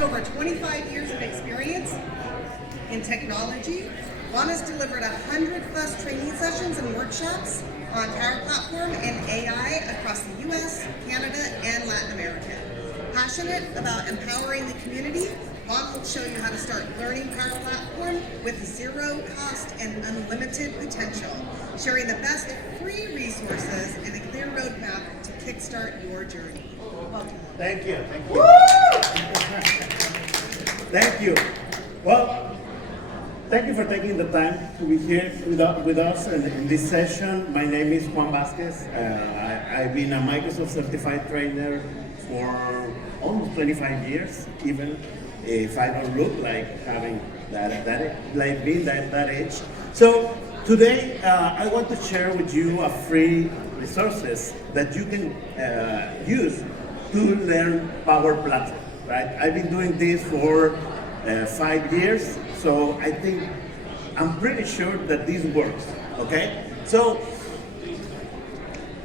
With over 25 years of experience in technology, Juan has delivered 100+ training sessions and workshops on Power Platform and AI across the US, Canada, and Latin America. Passionate about empowering the community, Juan will show you how to start learning Power Platform with zero cost and unlimited potential, sharing the best free resources and a clear roadmap to kickstart your journey. Welcome. Thank you. Thank you. Thank you. Well, thank you for taking the time to be here with us in this session. My name is Juan Vasquez. I've been a Microsoft certified trainer for almost 25 years, even if I don't look like having that age. So today I want to share with you a free resources that you can use to learn Power Platform. Right? I've been doing this for 5 years, so I'm pretty sure that this works. Okay, so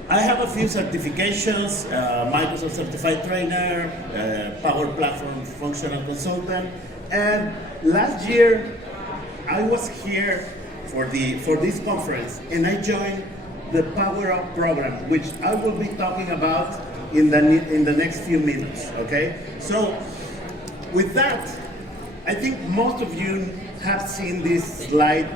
I have a few certifications: Microsoft Certified Trainer, Power Platform Functional Consultant, and last year I was here for this conference, and I joined the Power Up program, which I will be talking about in the next few minutes. Okay, so with that, I think most of you have seen this slide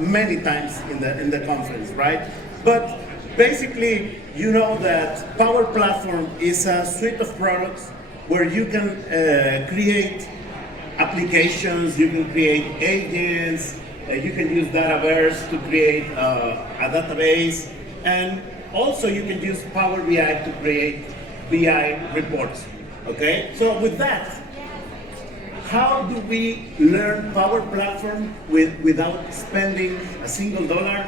many times in the conference, right? But basically, you know that Power Platform is a suite of products where you can create applications, you can create agents, you can use Dataverse to create a database, and also you can use Power BI to create BI reports. Okay, so with that, how do we learn Power Platform without spending a single dollar,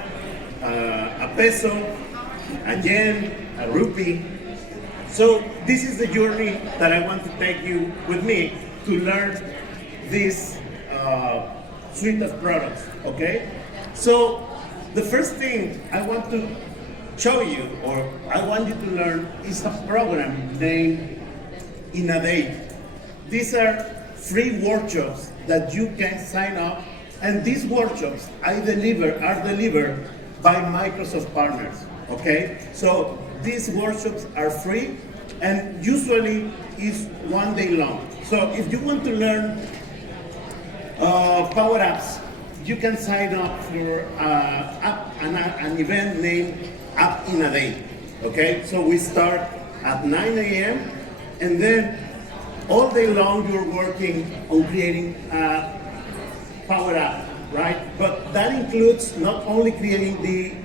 a peso, a yen, a rupee? So this is the journey that I want to take you with me to learn this suite of products, okay? So the first thing I want to show you, or I want you to learn, is a program named In a Day. These are free workshops that you can sign up, and these workshops are delivered by Microsoft partners. Okay, so these workshops are free and usually is 1 day long. So if you want to learn Power Apps, you can sign up for an event named Up in a Day. Okay, so we start at 9 a.m. and then all day long you're working on creating a Power App, right? But that includes not only creating the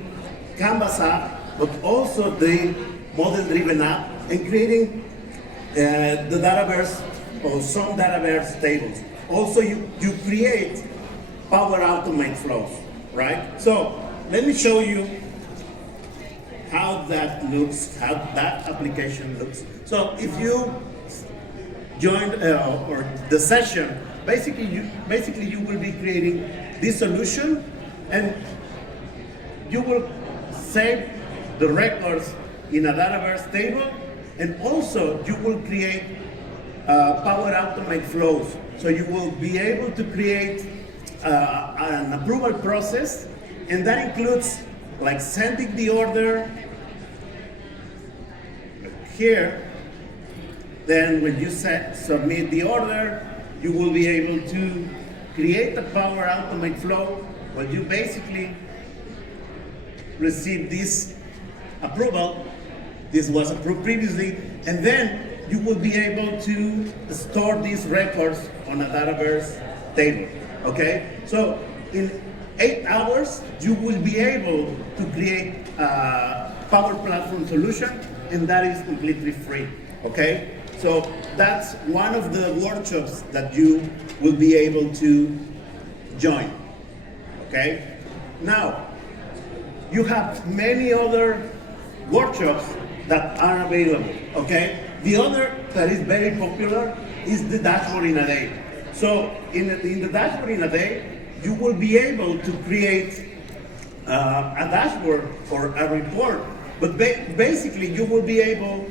Canvas app, but also the model-driven app and creating the Dataverse or some Dataverse tables. Also, you create Power Automate flows, right? So let me show you how that looks, how that application looks. So if you join or the session, basically you will be creating this solution, and you will save the records in a Dataverse table, and also you will create Power Automate flows. So you will be able to create an approval process, and that includes like sending the order here. Then when you submit the order, you will be able to create a Power Automate flow where you basically receive this approval. This was approved previously, and then you will be able to store these records on a Dataverse table. Okay? So in 8 hours, you will be able to create a Power Platform solution, and that is completely free. Okay? So that's one of the workshops that you will be able to join. Okay? Now, you have many other workshops that are available. Okay? The other that is very popular is the Dashboard in a Day. So in the Dashboard in a Day, you will be able to create a dashboard or a report, but basically you will be able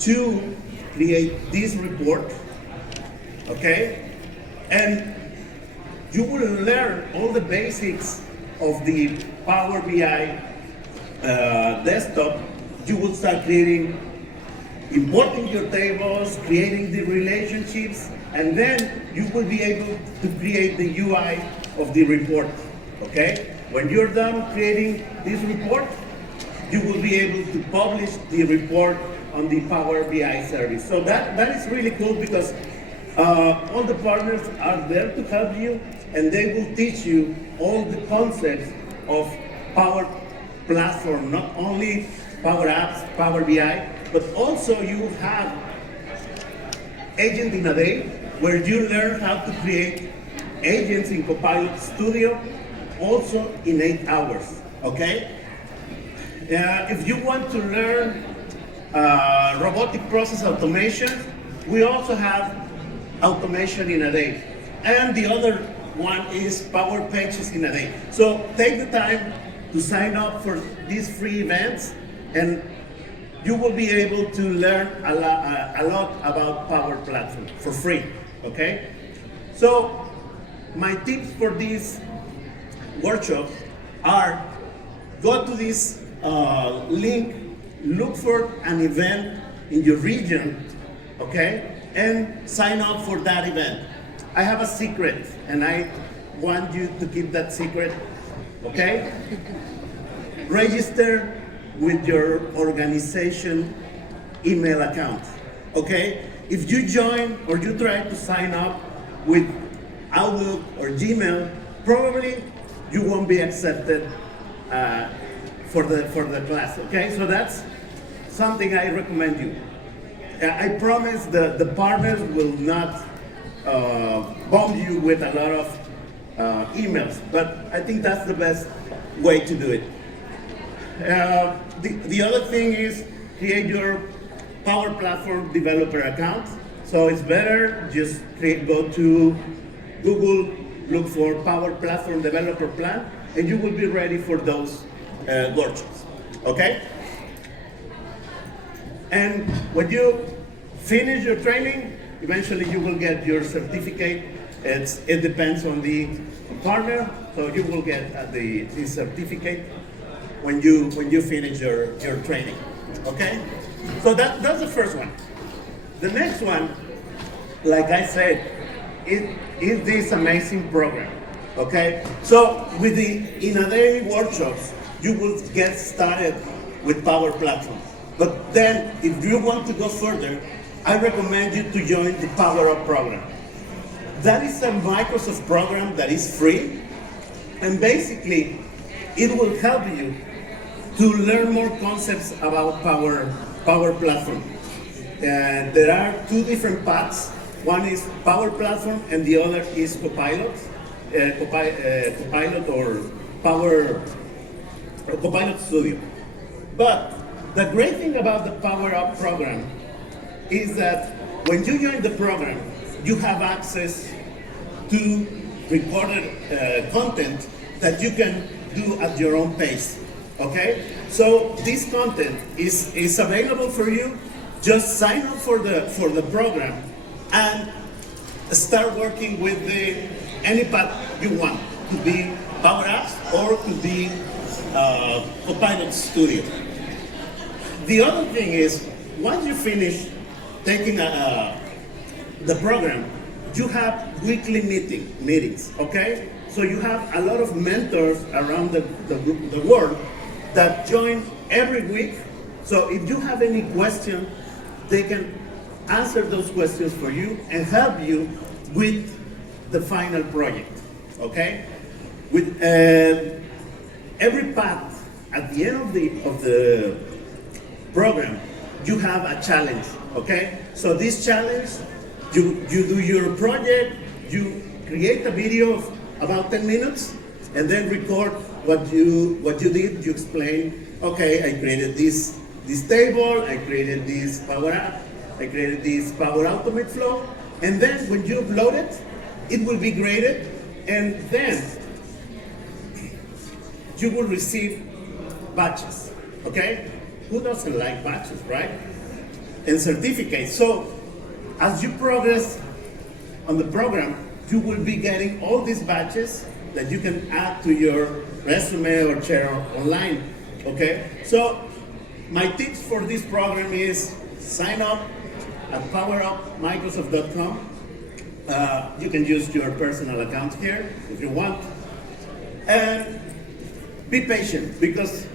to create this report okay? And you will learn all the basics of the Power BI desktop. You will start creating, importing your tables, creating the relationships, and then you will be able to create the UI of the report, okay? When you're done creating this report, you will be able to publish the report on the Power BI service. So that is really cool because all the partners are there to help you, and they will teach you all the concepts of Power Platform, not only Power Apps, Power BI, but also you have Agent in a Day, where you learn how to create agents in Copilot Studio, also in 8 hours, okay? If you want to learn robotic process automation, we also have automation in a day. And the other one is Power Pages in a day. So take the time to sign up for these free events, and you will be able to learn a lot about Power Platform for free, okay? So my tips for these workshops are: go to this link, look for an event in your region, okay, and sign up for that event. I have a secret, and I want you to keep that secret, okay? Register with your organization email account, okay? If you join or you try to sign up with Outlook or Gmail, probably you won't be accepted for the class, okay? So that's something I recommend you. I promise the partners will not bomb you with a lot of emails, but I think that's the best way to do it. The other thing is create your Power Platform developer account. So it's better just go to Google, look for Power Platform Developer Plan, and you will be ready for those workshops, okay? And when you finish your training, eventually you will get your certificate. It depends on the partner, so you will get the certificate when you finish your training, okay? So that's the first one. The next one, like I said, is this amazing program, okay? So with the In a Day workshops, you will get started with Power Platform. But then, if you want to go further, I recommend you to join the Power Up program. That is a Microsoft program that is free, and basically, it will help you to learn more concepts about Power Platform. And there are two different paths. One is Power Platform, and the other is Copilot, Copilot or Copilot Studio. But the great thing about the Power Up program is that when you join the program, you have access to recorded content that you can do at your own pace, okay? So this content is available for you. Just sign up for the program and start working with any path you want, to be Power Apps or to be Copilot Studio. The other thing is, once you finish taking the program, you have weekly meetings, okay? So you have a lot of mentors around the world that join every week. So if you have any question, they can answer those questions for you and help you with the final project, okay? With every path, at the end of the program, you have a challenge, okay? So this challenge, you do your project, you create a video of about 10 minutes, and then record what you did. You explain, okay, I created this table, I created this Power App, I created this Power Automate flow, and then when you upload it, it will be graded, and then you will receive badges, okay? Who doesn't like badges, right? And certificates. So as you progress on the program, you will be getting all these badges that you can add to your resume or share online, okay? So my tips for this program is sign up at powerupmicrosoft.com. You can use your personal account here if you want. And be patient, because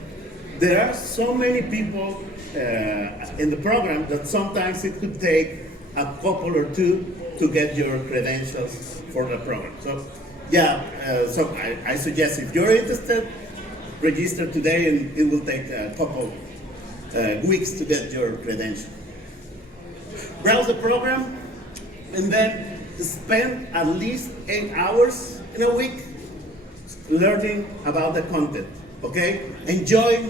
there are so many people in the program that sometimes it could take a couple or two to get your credentials for the program. So yeah, so I suggest if you're interested, register today, and it will take a couple weeks to get your credentials. Browse the program, and then spend at least 8 hours in a week learning about the content, okay? Enjoy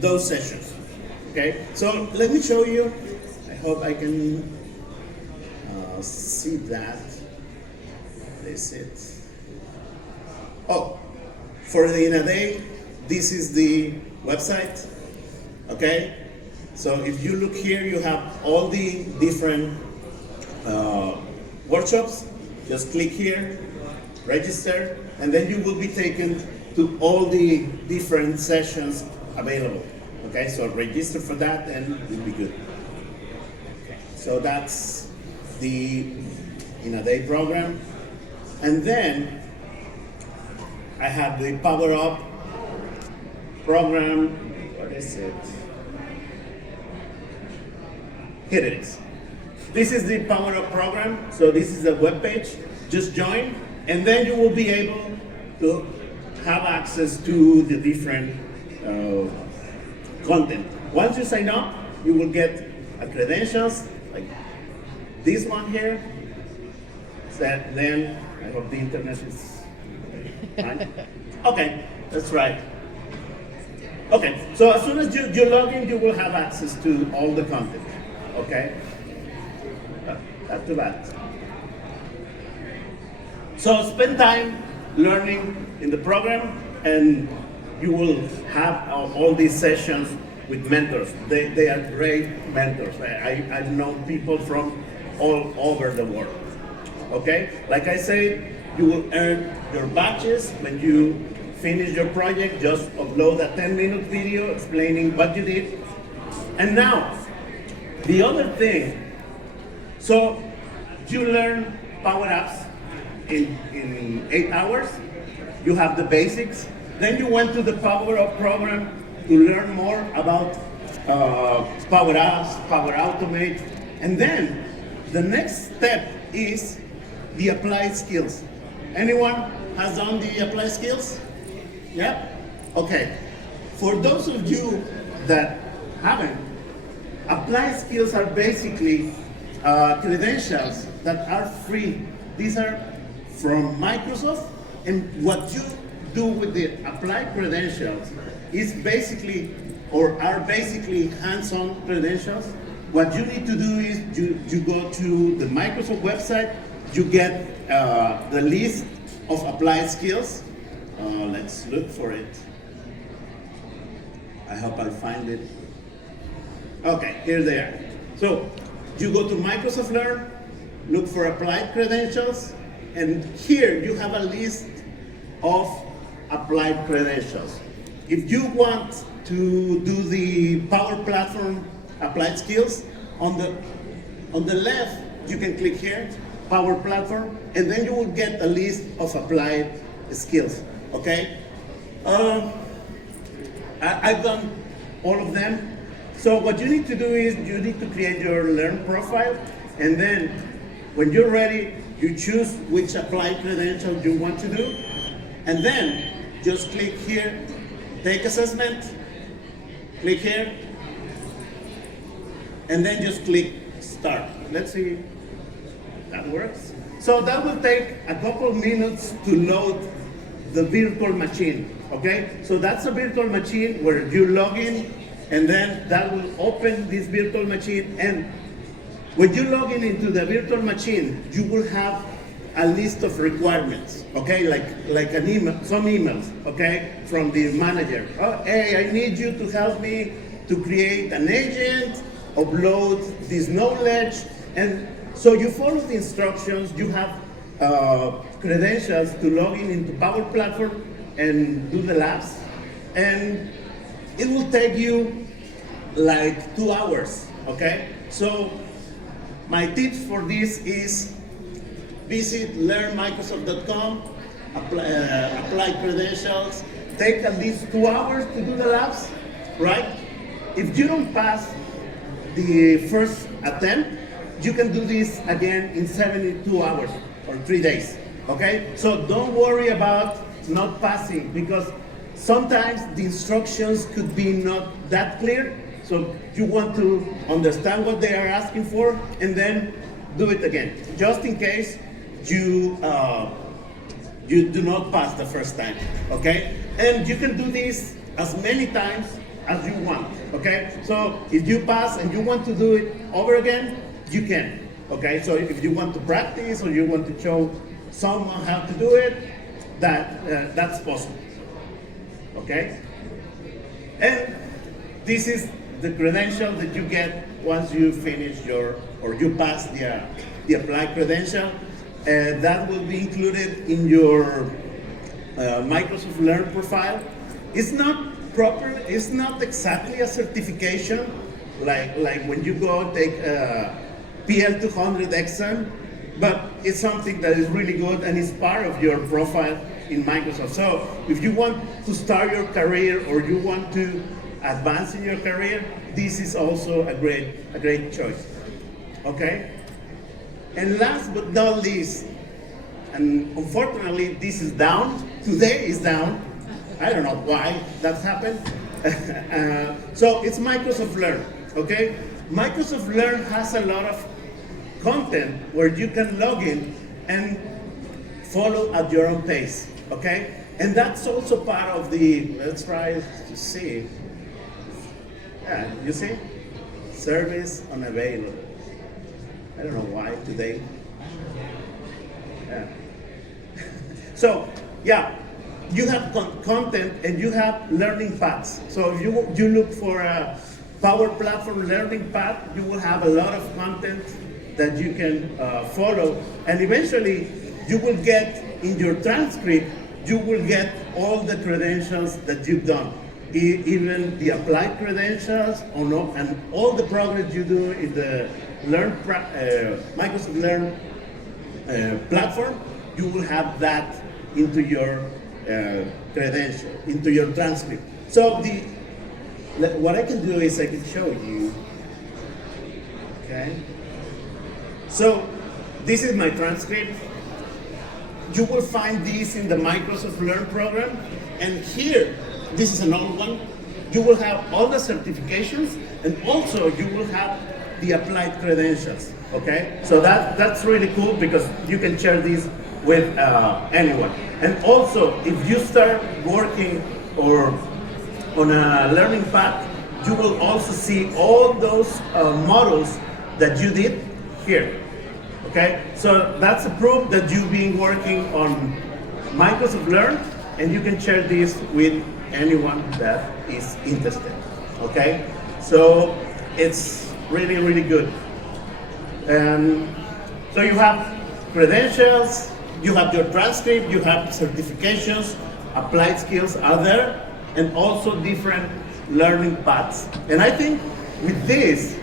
those sessions, okay? So let me show you. I hope I can see that. Is it? Oh, for the In a Day, this is the website, okay? So if you look here, you have all the different workshops. Just click here, register, and then you will be taken to all the different sessions available. Okay, so register for that and you'll be good. Okay. So that's the In a Day program. And then I have the Power Up program. What is it? Here it is. This is the Power Up program. So this is the web page. Just join, and then you will be able to have access to the different content. Once you sign up, you will get credentials like this one here. Then I hope the internet is fine. Okay, that's right. Okay, so as soon as you log in, you will have access to all the content. Okay, not too bad. So spend time learning in the program, and you will have all these sessions with mentors. They are great mentors. I've known people from all over the world. Okay, like I said, you will earn your badges when you finish your project. Just upload a 10-minute video explaining what you did. And now, the other thing, so you learn power-ups in 8 hours. You have the basics. Then you went to the Power Up program to learn more about power-ups, Power Automate. And then the next step is the applied skills. Anyone has done the applied skills? Yeah? Okay. For those of you that haven't, applied skills are basically credentials that are free. These are from Microsoft, and what you do with the applied credentials is basically, or are basically hands-on credentials. What you need to do is you go to the Microsoft website, you get the list of applied skills. Let's look for it. I hope I'll find it. Okay, here they are. So you go to Microsoft Learn, look for applied credentials, and here you have a list of applied credentials. If you want to do the Power Platform applied skills, on the left you can click here, Power Platform, and then you will get a list of applied skills. Okay, I've done all of them. So what you need to do is you need to create your Learn profile, and then when you're ready, you choose which applied credential you want to do, and then just click here, take assessment, click here, and then just click start. Let's see if that works. So that will take a couple minutes to load the virtual machine, okay? So that's a virtual machine where you log in, and then that will open this virtual machine, and when you log in into the virtual machine, you will have a list of requirements, okay? Like an email, some emails, okay, from the manager. Oh, hey, I need you to help me to create an agent, upload this knowledge, and So you follow the instructions, you have credentials to log in into Power Platform and do the labs. And it will take you like 2 hours, okay? So my tips for this is visit learnmicrosoft.com, apply credentials, take at least 2 hours to do the labs, right? If you don't pass the first attempt, you can do this again in 72 hours or 3 days, okay? So don't worry about not passing, because sometimes the instructions could be not that clear. So you want to understand what they are asking for and then do it again, just in case you do not pass the first time, okay? And you can do this as many times as you want, okay? So if you pass and you want to do it over again, you can, okay? So if you want to practice or you want to show someone how to do it, that's possible, okay? And this is the credential that you get once you finish or you pass the applied credential. That will be included in your Microsoft Learn profile. It's not proper, it's not exactly a certification like when you go take a PL200 exam, but it's something that is really good and is part of your profile in Microsoft. So if you want to start your career or you want to advance in your career, this is also a great choice, okay? And last but not least, and unfortunately this is down, today is down, I don't know why that happened. So it's Microsoft Learn, okay? Microsoft Learn has a lot of content where you can log in and follow at your own pace, okay? And that's also part of the, let's try to see. Yeah, you see? Service unavailable. I don't know why today. Yeah. So, yeah, you have content and you have learning paths. So if you look for a Power Platform learning path, you will have a lot of content that you can follow. And eventually, you will get in your transcript, you will get all the credentials that you've done. Even the applied credentials and all the progress you do in the Microsoft Learn platform, you will have that into your credential, into your transcript. So what I can do is I can show you, okay? So this is my transcript. You will find this in the Microsoft Learn program, and here, this is an old one. You will have all the certifications, and also you will have the applied credentials, okay? So that's really cool because you can share this with anyone. And also, if you start working or on a learning path, you will also see all those models that you did here, okay? So that's a proof that you've been working on Microsoft Learn, and you can share this with anyone that is interested, okay? So it's really, really good. And so you have credentials, you have your transcript, you have certifications, applied skills are there, and also different learning paths. And I think with this,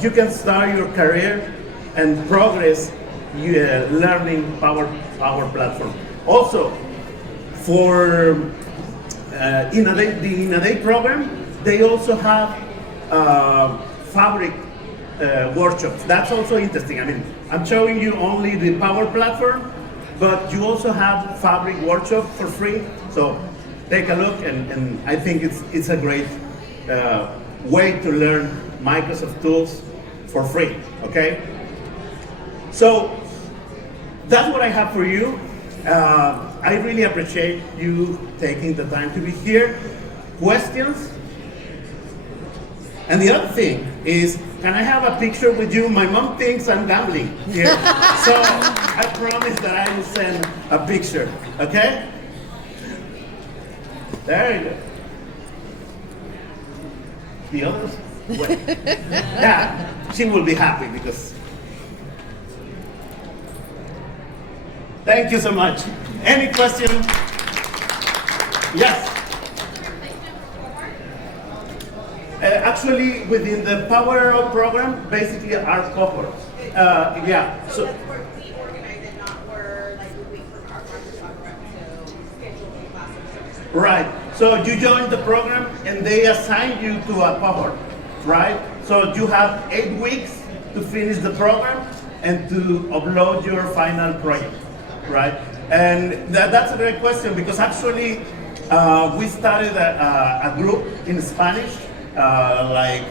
you can start your career and progress learning Power Platform. Also, for the In a Day program, they also have fabric workshops. That's also interesting. I mean, I'm showing you only the Power Platform, but you also have fabric workshop for free. So take a look, and I think it's a great way to learn Microsoft tools for free, okay? So that's what I have for you. I really appreciate you taking the time to be here. Questions? And the other thing is, can I have a picture with you? My mom thinks I'm gambling here. So I promise that I will send a picture, okay? There you go. The others? Wait. Yeah, she will be happy because Thank you so much. Any question? Yes. Actually, within the Power Up program, basically our cohorts. Yeah. So. That's where we organize it, not where like we wait for our partners to schedule the classes. Right. So you join the program and they assign you to a cohort, right? So you have 8 weeks to finish the program and to upload your final project, right? And that's a great question because actually we started a group in Spanish like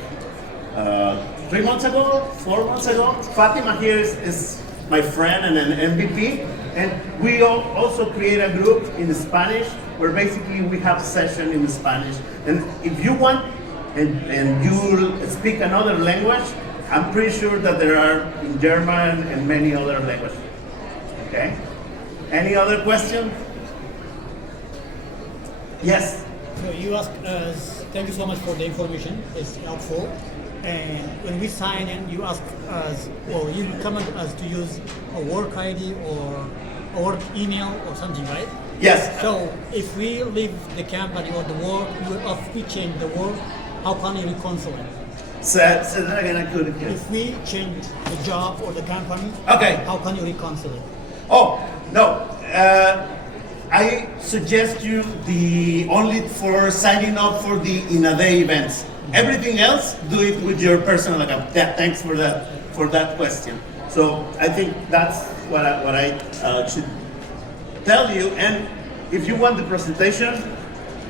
3 months ago, 4 months ago. Fátima here is my friend and an MVP. And we also create a group in Spanish where basically we have session in Spanish. And if you want and you speak another language, I'm pretty sure that there are in German and many other languages. Okay? Any other question? Yes. So you asked us, thank you so much for the information, it's helpful. And when we sign in, you ask us, or you recommend us to use a work ID or a work email or something, right? Yes. So if we leave the company or the work, if we change the work, how can you reconcile it? Say that again, I couldn't hear. If we change the job or the company, Okay. how can you reconcile it? Oh, no. I suggest you the only for signing up for the in a day events. Everything else, do it with your personal account. Yeah, thanks for that question. So I think that's what I should tell you. And if you want the presentation,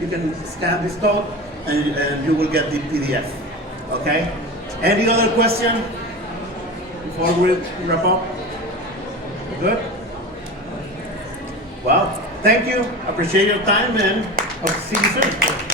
you can scan this code and you will get the PDF. Okay? Any other question before we wrap up? Good? Well, thank you. Appreciate your time and hope to see you soon.